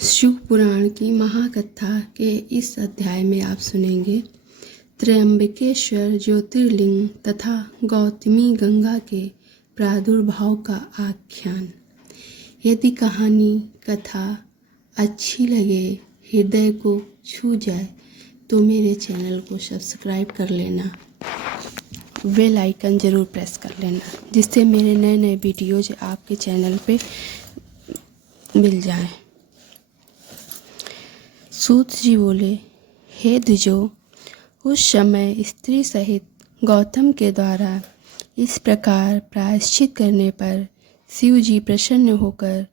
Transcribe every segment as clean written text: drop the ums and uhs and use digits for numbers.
शिव पुराण की महाकथा के इस अध्याय में आप सुनेंगे त्र्यंबकेश्वर ज्योतिर्लिंग तथा गौतमी गंगा के प्रादुर्भाव का आख्यान। यदि कहानी कथा अच्छी लगे, हृदय को छू जाए तो मेरे चैनल को सब्सक्राइब कर लेना, बेल आइकन ज़रूर प्रेस कर लेना, जिससे मेरे नए नए वीडियोज आपके चैनल पे मिल जाएं। सूत जी बोले, हे द्विजो, उस समय स्त्री सहित गौतम के द्वारा इस प्रकार प्रायश्चित करने पर शिव जी प्रसन्न होकर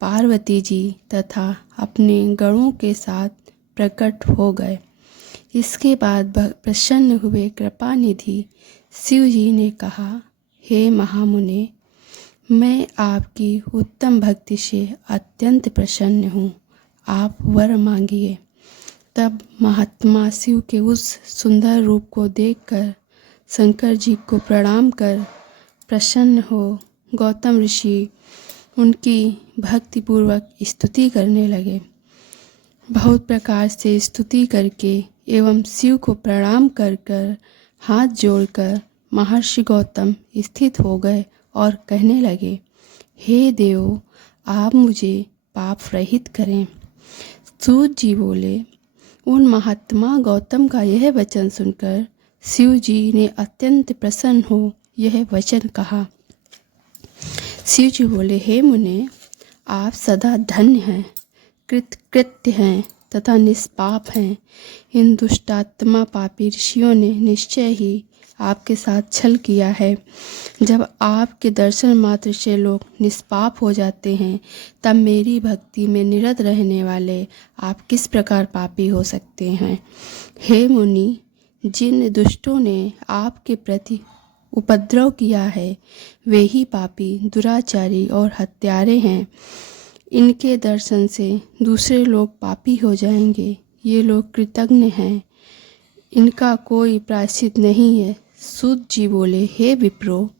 पार्वती जी तथा अपने गणों के साथ प्रकट हो गए। इसके बाद प्रसन्न हुए कृपानिधि शिव जी ने कहा, हे महामुने, मैं आपकी उत्तम भक्ति से अत्यंत प्रसन्न हूँ, आप वर मांगिए। तब महात्मा शिव के उस सुंदर रूप को देखकर शंकर जी को प्रणाम कर प्रसन्न हो गौतम ऋषि उनकी भक्तिपूर्वक स्तुति करने लगे। बहुत प्रकार से स्तुति करके एवं शिव को प्रणाम कर कर हाथ जोड़कर महर्षि गौतम स्थित हो गए और कहने लगे, हे देव, आप मुझे पाप रहित करें। सूत जी बोले, उन महात्मा गौतम का यह वचन सुनकर शिव जी ने अत्यंत प्रसन्न हो यह वचन कहा। शिव जी बोले, हे मुने, आप सदा धन्य हैं, कृतकृत्य हैं तथा निष्पाप हैं। इन दुष्टात्मा पापी ऋषियों ने निश्चय ही आपके साथ छल किया है। जब आपके दर्शन मात्र से लोग निष्पाप हो जाते हैं, तब मेरी भक्ति में निरत रहने वाले आप किस प्रकार पापी हो सकते हैं। हे मुनि, जिन दुष्टों ने आपके प्रति उपद्रव किया है, वे ही पापी, दुराचारी और हत्यारे हैं। इनके दर्शन से दूसरे लोग पापी हो जाएंगे। ये लोग कृतज्ञ हैं, इनका कोई प्रायश्चित नहीं है। सूत जी बोले, हे विप्रो,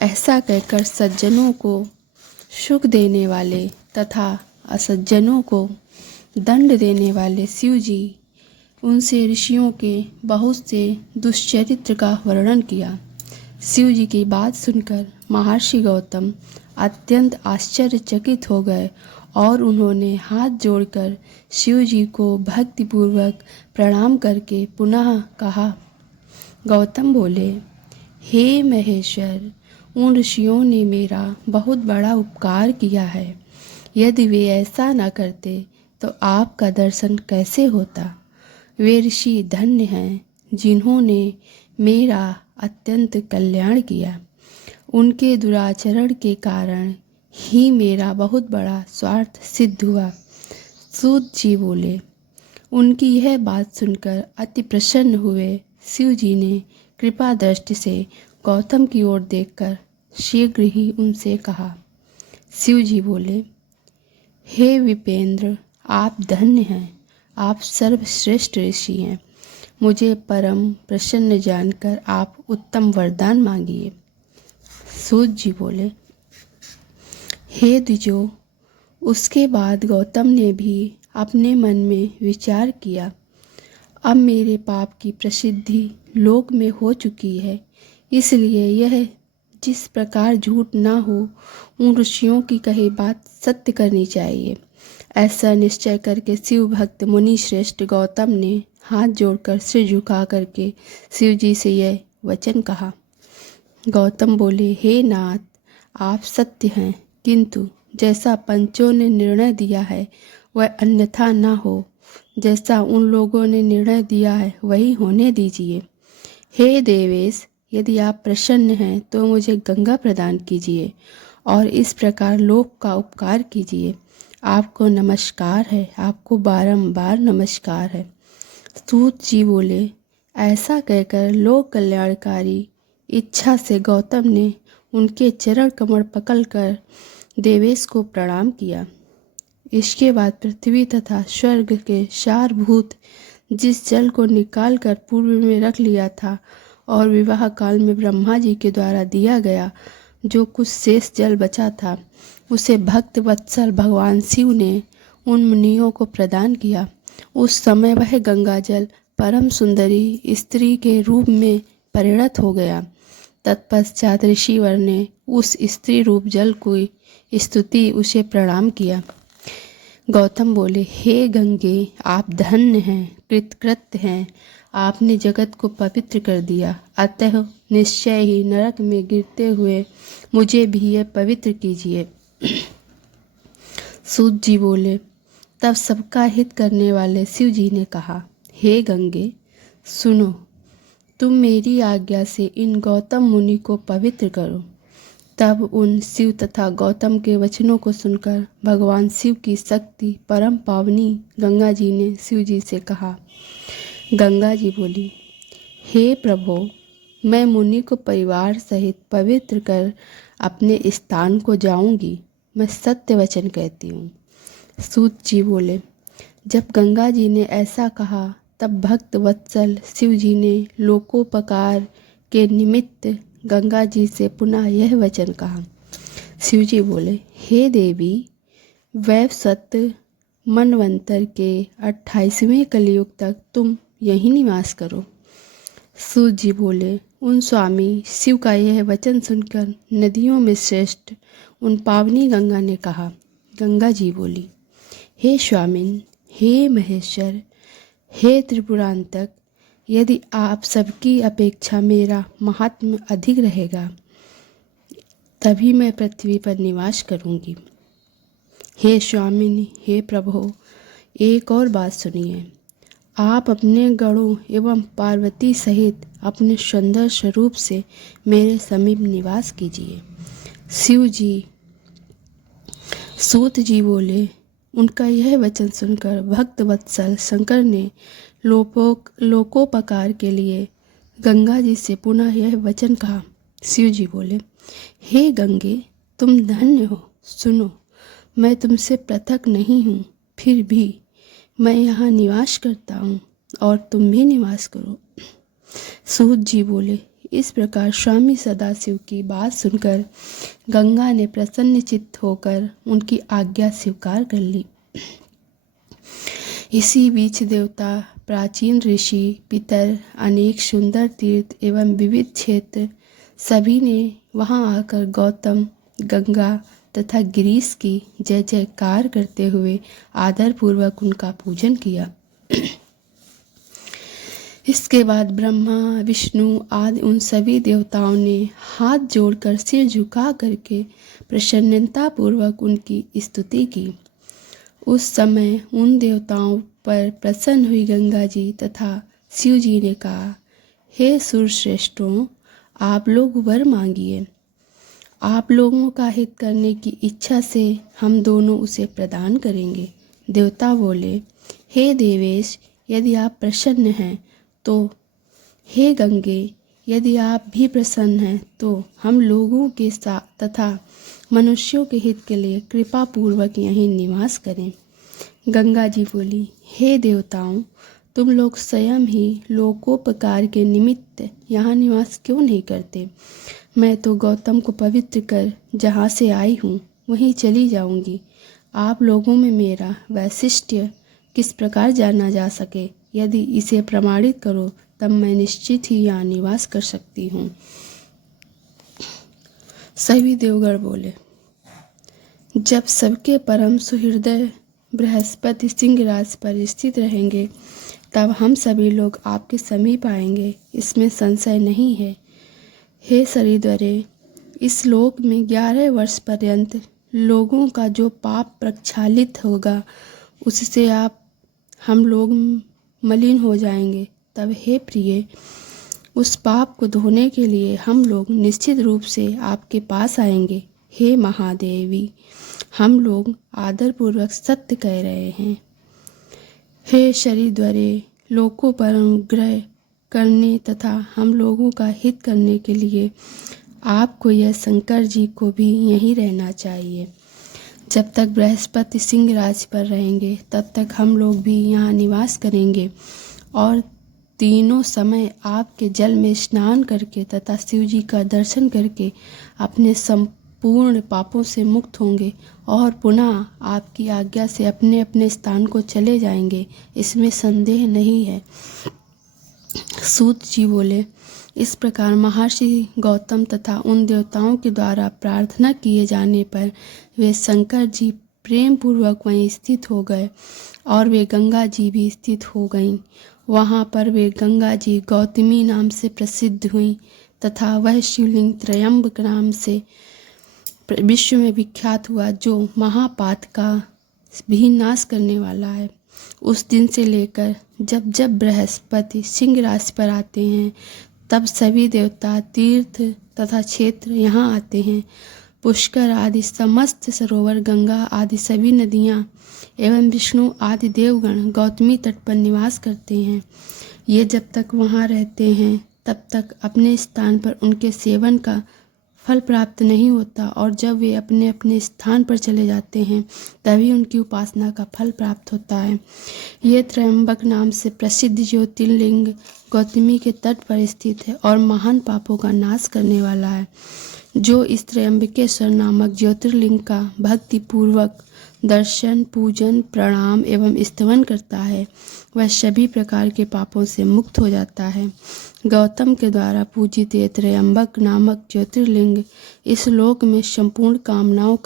ऐसा कहकर सज्जनों को सुख देने वाले तथा असज्जनों को दंड देने वाले शिव जी उनसे ऋषियों के बहुत से दुष्चरित्र का वर्णन किया। शिव जी की बात सुनकर महर्षि गौतम अत्यंत आश्चर्यचकित हो गए और उन्होंने हाथ जोड़कर शिव जी को भक्तिपूर्वक प्रणाम करके पुनः कहा। गौतम बोले, हे महेश्वर, उन ऋषियों ने मेरा बहुत बड़ा उपकार किया है। यदि वे ऐसा न करते तो आपका दर्शन कैसे होता। वे ऋषि धन्य हैं जिन्होंने मेरा अत्यंत कल्याण किया। उनके दुराचरण के कारण ही मेरा बहुत बड़ा स्वार्थ सिद्ध हुआ। सूत जी बोले, उनकी यह बात सुनकर अति प्रसन्न हुए शिव जी ने कृपा दृष्टि से गौतम की ओर देखकर शीघ्र ही उनसे कहा। शिव जी बोले, हे विपेंद्र, आप धन्य हैं, आप सर्वश्रेष्ठ ऋषि हैं। मुझे परम प्रसन्न जानकर आप उत्तम वरदान मांगिए। सूत जी बोले, हे द्विजो, उसके बाद गौतम ने भी अपने मन में विचार किया, अब मेरे पाप की प्रसिद्धि लोक में हो चुकी है, इसलिए यह जिस प्रकार झूठ ना हो, उन ऋषियों की कही बात सत्य करनी चाहिए। ऐसा निश्चय करके शिव भक्त मुनि श्रेष्ठ गौतम ने हाथ जोड़कर सिर झुका करके शिव जी से यह वचन कहा। गौतम बोले, हे नाथ, आप सत्य हैं, किंतु जैसा पंचों ने निर्णय दिया है वह अन्यथा ना हो। जैसा उन लोगों ने निर्णय दिया है वही होने दीजिए। हे देवेश, यदि आप प्रसन्न हैं तो मुझे गंगा प्रदान कीजिए और इस प्रकार लोक का उपकार कीजिए। आपको नमस्कार है, आपको बारंबार नमस्कार है। सूत जी बोले, ऐसा कहकर लोक कल्याणकारी इच्छा से गौतम ने उनके चरण कमल पकड़कर देवेश को प्रणाम किया। इसके बाद पृथ्वी तथा स्वर्ग के सारभूत जिस जल को निकाल कर पूर्व में रख लिया था और विवाह काल में ब्रह्मा जी के द्वारा दिया गया जो कुछ शेष जल बचा था, उसे भक्त वत्सल भगवान शिव ने उन मुनियों को प्रदान किया। उस समय वह गंगाजल परम सुंदरी स्त्री के रूप में परिणत हो गया। तत्पश्चात ऋषिवर ने उस स्त्री रूप जल की स्तुति उसे प्रणाम किया। गौतम बोले, हे गंगे, आप धन्य हैं, कृतकृत्य हैं, आपने जगत को पवित्र कर दिया, अतः निश्चय ही नरक में गिरते हुए मुझे भी यह पवित्र कीजिए। सूत जी बोले, तब सबका हित करने वाले शिव जी ने कहा, हे गंगे, सुनो, तुम मेरी आज्ञा से इन गौतम मुनि को पवित्र करो। तब उन शिव तथा गौतम के वचनों को सुनकर भगवान शिव की शक्ति परम पावनी गंगा जी ने शिव जी से कहा। गंगा जी बोली, हे प्रभो, मैं मुनि को परिवार सहित पवित्र कर अपने स्थान को जाऊंगी। मैं सत्य वचन कहती हूँ। सूत जी बोले, जब गंगा जी ने ऐसा कहा तब भक्त वत्सल शिव जी ने लोकोपकार के निमित्त गंगा जी से पुनः यह वचन कहा। शिव जी बोले, हे देवी, वैवस्वत मनवंतर के 28वें कलयुग तक तुम यहीं निवास करो। सूत जी बोले, उन स्वामी शिव का यह वचन सुनकर नदियों में श्रेष्ठ उन पावनी गंगा ने कहा। गंगा जी बोली, हे स्वामिन, हे महेश्वर, हे त्रिपुरांतक, यदि आप सबकी अपेक्षा मेरा महात्म्य अधिक रहेगा तभी मैं पृथ्वी पर निवास करूंगी। हे स्वामिनी, हे प्रभो, एक और बात सुनिए। आप अपने गणों एवं पार्वती सहित अपने सुंदर स्वरूप से मेरे समीप निवास कीजिए। शिव जी सूत जी बोले, उनका यह वचन सुनकर भक्त वत्सल शंकर ने लोकोपकार के लिए गंगा जी से पुनः यह वचन कहा। शिव जी बोले, हे गंगे, तुम धन्य हो। सुनो, मैं तुमसे पृथक नहीं हूँ, फिर भी मैं यहाँ निवास करता हूँ और तुम भी निवास करो। सूत जी बोले, इस प्रकार स्वामी सदाशिव की बात सुनकर गंगा ने प्रसन्न चित्त होकर उनकी आज्ञा स्वीकार कर ली। इसी बीच देवता, प्राचीन ऋषि, पितर, अनेक सुंदर तीर्थ एवं विविध क्षेत्र सभी ने वहां आकर गौतम, गंगा तथा गिरीश की जय जयकार करते हुए आदरपूर्वक उनका पूजन किया। इसके बाद ब्रह्मा, विष्णु आदि उन सभी देवताओं ने हाथ जोड़कर सिर झुका करके प्रसन्नतापूर्वक उनकी स्तुति की। उस समय उन देवताओं पर प्रसन्न हुई गंगा जी तथा शिव जी ने कहा, हे सुरश्रेष्ठों, आप लोग वर मांगिए। आप लोगों का हित करने की इच्छा से हम दोनों उसे प्रदान करेंगे। देवता बोले, हे देवेश, यदि आप प्रसन्न हैं तो हे गंगे, यदि आप भी प्रसन्न हैं तो हम लोगों के साथ तथा मनुष्यों के हित के लिए कृपा पूर्वक यहीं निवास करें। गंगा जी बोली, हे देवताओं, तुम लोग स्वयं ही लोकोपकार के निमित्त यहाँ निवास क्यों नहीं करते? मैं तो गौतम को पवित्र कर जहाँ से आई हूँ वहीं चली जाऊँगी। आप लोगों में मेरा वैशिष्ट्य किस प्रकार जाना जा सके, यदि इसे प्रमाणित करो तब मैं निश्चित ही यहाँ निवास कर सकती हूँ। सभी देवगण बोले, जब सबके परम सुहृदय बृहस्पति सिंहराज पर स्थित रहेंगे तब हम सभी लोग आपके समीप आएंगे, इसमें संशय नहीं है। हे शरीधरे, इस लोक में 11 वर्ष पर्यंत लोगों का जो पाप प्रक्षालित होगा उससे हम लोग मलिन हो जाएंगे। तब हे प्रिय, उस पाप को धोने के लिए हम लोग निश्चित रूप से आपके पास आएंगे। हे महादेवी, हम लोग आदरपूर्वक सत्य कह रहे हैं। हे शरीधरे, लोकों पर अनुग्रह करने तथा हम लोगों का हित करने के लिए आपको यह शंकर जी को भी यहीं रहना चाहिए। जब तक बृहस्पति सिंह राज पर रहेंगे तब तक हम लोग भी यहाँ निवास करेंगे और तीनों समय आपके जल में स्नान करके तथा शिव जी का दर्शन करके अपने पूर्ण पापों से मुक्त होंगे और पुनः आपकी आज्ञा से अपने अपने स्थान को चले जाएंगे, इसमें संदेह नहीं है। सूत जी बोले, इस प्रकार महर्षि गौतम तथा उन देवताओं के द्वारा प्रार्थना किए जाने पर वे शंकर जी प्रेम पूर्वक वहीं स्थित हो गए और वे गंगा जी भी स्थित हो गईं। वहाँ पर वे गंगा जी गौतमी नाम से प्रसिद्ध हुई तथा वह शिवलिंग त्रयंबक नाम से विश्व में विख्यात हुआ, जो महापात का भी नाश करने वाला है। उस दिन से लेकर जब जब बृहस्पति सिंह राशि पर आते हैं, तब सभी देवता, तीर्थ तथा क्षेत्र यहाँ आते हैं। पुष्कर आदि समस्त सरोवर, गंगा आदि सभी नदियाँ एवं विष्णु आदि देवगण गौतमी तट पर निवास करते हैं। ये जब तक वहाँ रहते हैं तब तक अपने स्थान पर उनके सेवन का फल प्राप्त नहीं होता, और जब वे अपने अपने स्थान पर चले जाते हैं तभी उनकी उपासना का फल प्राप्त होता है। ये त्रयंबक नाम से प्रसिद्ध ज्योतिर्लिंग गौतमी के तट पर स्थित है और महान पापों का नाश करने वाला है। जो इस त्रयंबकेश्वर नामक ज्योतिर्लिंग का भक्ति पूर्वक दर्शन, पूजन, प्रणाम एवं स्तवन करता है, वह सभी प्रकार के पापों से मुक्त हो जाता है। गौतम के द्वारा पूजित ये त्रयंबक नामक ज्योतिर्लिंग इस लोक में संपूर्ण कामनाओं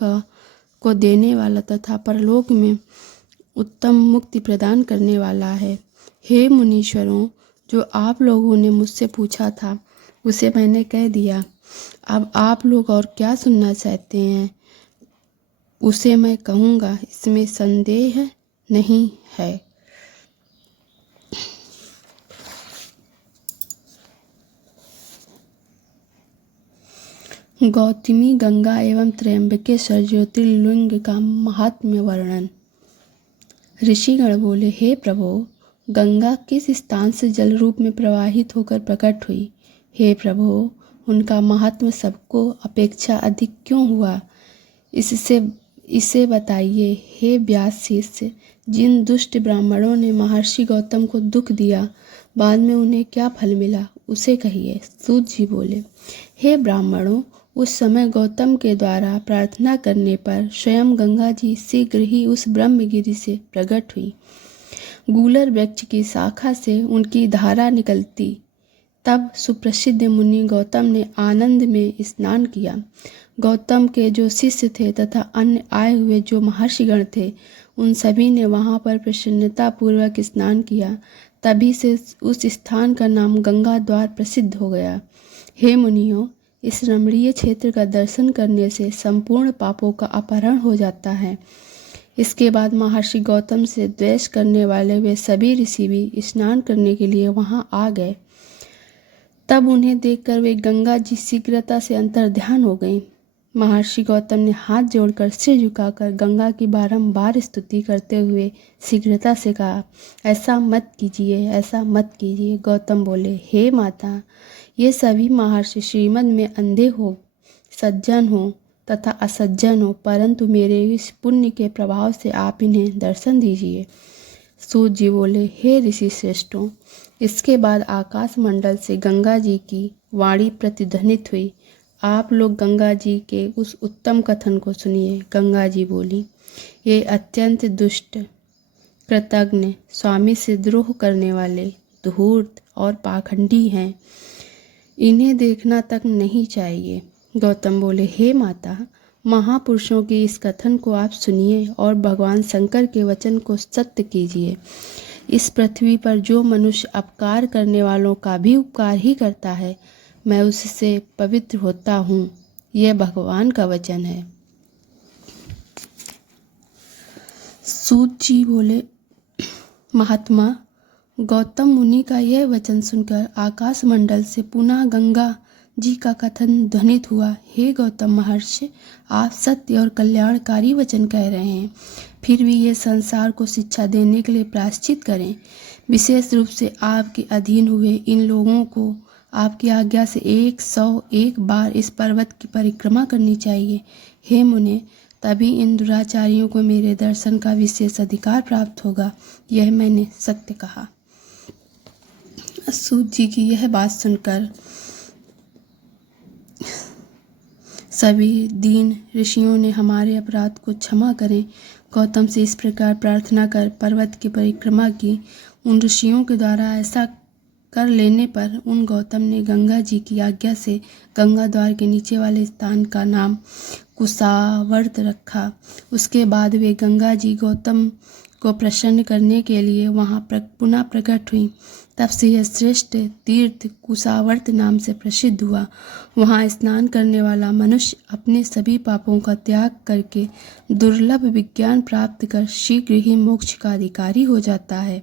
को देने वाला तथा परलोक में उत्तम मुक्ति प्रदान करने वाला है। हे मुनीश्वरों, जो आप लोगों ने मुझसे पूछा था उसे मैंने कह दिया। अब आप लोग और क्या सुनना चाहते हैं उसे मैं कहूँगा, इसमें संदेह नहीं है। गौतमी, गंगा एवं त्रयंबकेश्वर ज्योतिर्लिंग का महात्म्य वर्णन। ऋषिगण बोले, हे प्रभु, गंगा किस स्थान से जल रूप में प्रवाहित होकर प्रकट हुई? हे प्रभु, उनका महात्म्य सबको अपेक्षा अधिक क्यों हुआ? इसे बताइए। हे व्यास शिष्य, जिन दुष्ट ब्राह्मणों ने महर्षि गौतम को दुख दिया, बाद में उन्हें क्या फल मिला, उसे कहिए। सूत जी बोले, हे ब्राह्मणों, उस समय गौतम के द्वारा प्रार्थना करने पर स्वयं गंगा जी शीघ्र ही उस ब्रह्मगिरि से प्रकट हुई। गूलर वृक्ष की शाखा से उनकी धारा निकलती। तब सुप्रसिद्ध मुनि गौतम ने आनंद में स्नान किया। गौतम के जो शिष्य थे तथा अन्य आए हुए जो महर्षिगण थे, उन सभी ने वहाँ पर प्रसन्नता पूर्वक स्नान किया। तभी से उस स्थान का नाम गंगा द्वार प्रसिद्ध हो गया। हे मुनियों, इस रमणीय क्षेत्र का दर्शन करने से संपूर्ण पापों का अपहरण हो जाता है। इसके बाद महर्षि गौतम से द्वेष करने वाले वे सभी ऋषि भी स्नान करने के लिए वहां आ गए। तब उन्हें देखकर वे गंगा जी शीघ्रता से अंतर्ध्यान हो गईं। महर्षि गौतम ने हाथ जोड़कर सिर झुकाकर गंगा की बारंबार स्तुति करते हुए शीघ्रता से कहा, ऐसा मत कीजिए, ऐसा मत कीजिए। गौतम बोले, हे माता, ये सभी महर्षि श्रीमद में अंधे हो, सज्जन हो तथा असज्जन हो, परंतु मेरे इस पुण्य के प्रभाव से आप इन्हें दर्शन दीजिए। सूत जी बोले, हे ऋषि श्रेष्ठों, इसके बाद आकाश मंडल से गंगा जी की वाणी प्रतिध्वनित हुई। आप लोग गंगा जी के उस उत्तम कथन को सुनिए। गंगा जी बोली, ये अत्यंत दुष्ट, कृतज्ञ, स्वामी से द्रोह करने वाले, धूर्त और पाखंडी हैं। इन्हें देखना तक नहीं चाहिए। गौतम बोले, हे माता, महापुरुषों की इस कथन को आप सुनिए और भगवान शंकर के वचन को सत्य कीजिए। इस पृथ्वी पर जो मनुष्य अपकार करने वालों का भी उपकार ही करता है, मैं उससे पवित्र होता हूँ। यह भगवान का वचन है। सूत जी बोले, महात्मा, गौतम मुनि का यह वचन सुनकर आकाश मंडल से पुनः गंगा जी का कथन ध्वनित हुआ। हे गौतम महर्षि, आप सत्य और कल्याणकारी वचन कह रहे हैं, फिर भी ये संसार को शिक्षा देने के लिए प्रायश्चित करें। विशेष रूप से आपके अधीन हुए इन लोगों को आपकी आज्ञा से 101 बार इस पर्वत की परिक्रमा करनी चाहिए। हे मुने, तभी इन दुराचारियों को मेरे दर्शन का विशेष अधिकार प्राप्त होगा। यह मैंने सत्य कहा। सूत जी की यह बात सुनकर सभी दीन ऋषियों ने हमारे अपराध को क्षमा करें। गौतम से इस प्रकार प्रार्थना कर पर्वत की परिक्रमा की। उन ऋषियों के द्वारा ऐसा कर लेने पर उन गौतम ने गंगा जी की आज्ञा से गंगा द्वार के नीचे वाले स्थान का नाम कुशावर्त रखा। उसके बाद वे गंगा जी गौतम को प्रसन्न करने के लिए वहाँ पुनः प्रकट हुई। तब से यह श्रेष्ठ तीर्थ कुशावर्त नाम से प्रसिद्ध हुआ। वहाँ स्नान करने वाला मनुष्य अपने सभी पापों का त्याग करके दुर्लभ विज्ञान प्राप्त कर शीघ्र ही मोक्ष का अधिकारी हो जाता है।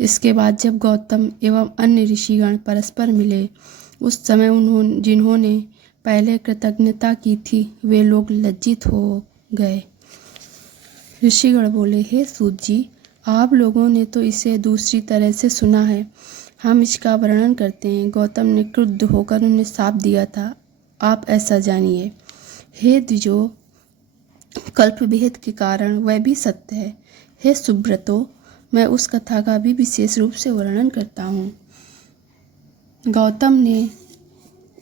इसके बाद जब गौतम एवं अन्य ऋषिगण परस्पर मिले, उस समय जिन्होंने पहले कृतज्ञता की थी वे लोग लज्जित हो गए। ऋषिगण बोले, हे सूत जी, आप लोगों ने तो इसे दूसरी तरह से सुना है, हम इसका वर्णन करते हैं। गौतम ने क्रुद्ध होकर उन्हें शाप दिया था, आप ऐसा जानिए। हे द्विजो, कल्पभेद के कारण वह भी सत्य है। हे सुब्रतो, मैं उस कथा का भी विशेष रूप से वर्णन करता हूँ। गौतम ने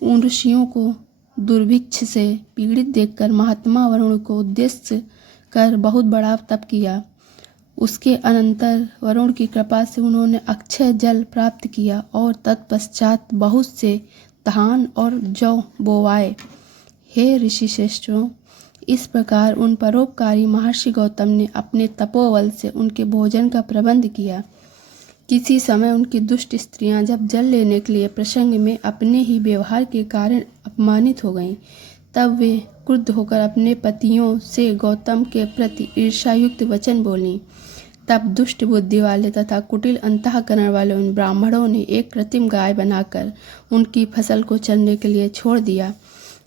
उन ऋषियों को दुर्भिक्ष से पीड़ित देखकर महात्मा वरुण को उद्देश्य कर बहुत बड़ा तप किया। उसके अनंतर वरुण की कृपा से उन्होंने अक्षय जल प्राप्त किया और तत्पश्चात बहुत से धान और जौ बोवाए। हे ऋषि श्रेष्ठों, इस प्रकार उन परोपकारी महर्षि गौतम ने अपने तपोबल से उनके भोजन का प्रबंध किया। किसी समय उनकी दुष्ट स्त्रियां जब जल लेने के लिए प्रसंग में अपने ही व्यवहार के कारण अपमानित हो गईं, तब वे क्रुद्ध होकर अपने पतियों से गौतम के प्रति ईर्ष्यायुक्त वचन बोलीं। तब दुष्ट बुद्धि वाले तथा कुटिल अंतःकरण वाले उन ब्राह्मणों ने एक कृत्रिम गाय बनाकर उनकी फसल को चरने के लिए छोड़ दिया।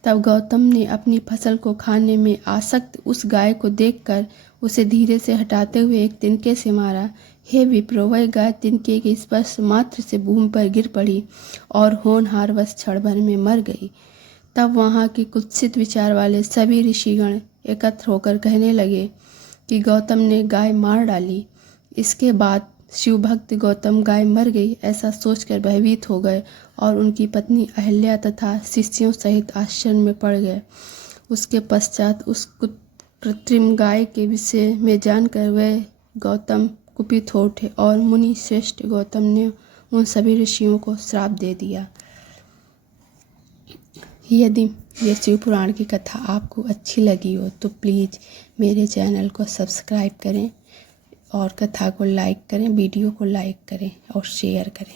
तब गौतम ने अपनी फसल को खाने में आसक्त उस गाय को देखकर उसे धीरे से हटाते हुए एक तिनके से मारा। हे विप्रो, वह गाय तिनके के स्पर्श मात्र से भूमि पर गिर पड़ी और होनहारवश क्षण भर में मर गई। तब वहाँ के कुत्सित विचार वाले सभी ऋषिगण एकत्र होकर कहने लगे कि गौतम ने गाय मार डाली। इसके बाद शिवभक्त गौतम गाय मर गई ऐसा सोचकर भयभीत हो गए और उनकी पत्नी अहिल्या तथा शिष्यों सहित आश्चर्य में पड़ गए। उसके पश्चात उस कृत्रिम गाय के विषय में जानकर वह गौतम कुपित हो उठे और मुनि श्रेष्ठ गौतम ने उन सभी ऋषियों को श्राप दे दिया। यदि ये शिव पुराण की कथा आपको अच्छी लगी हो तो प्लीज़ मेरे चैनल को सब्सक्राइब करें और कथा को लाइक करें, वीडियो को लाइक करें और शेयर करें।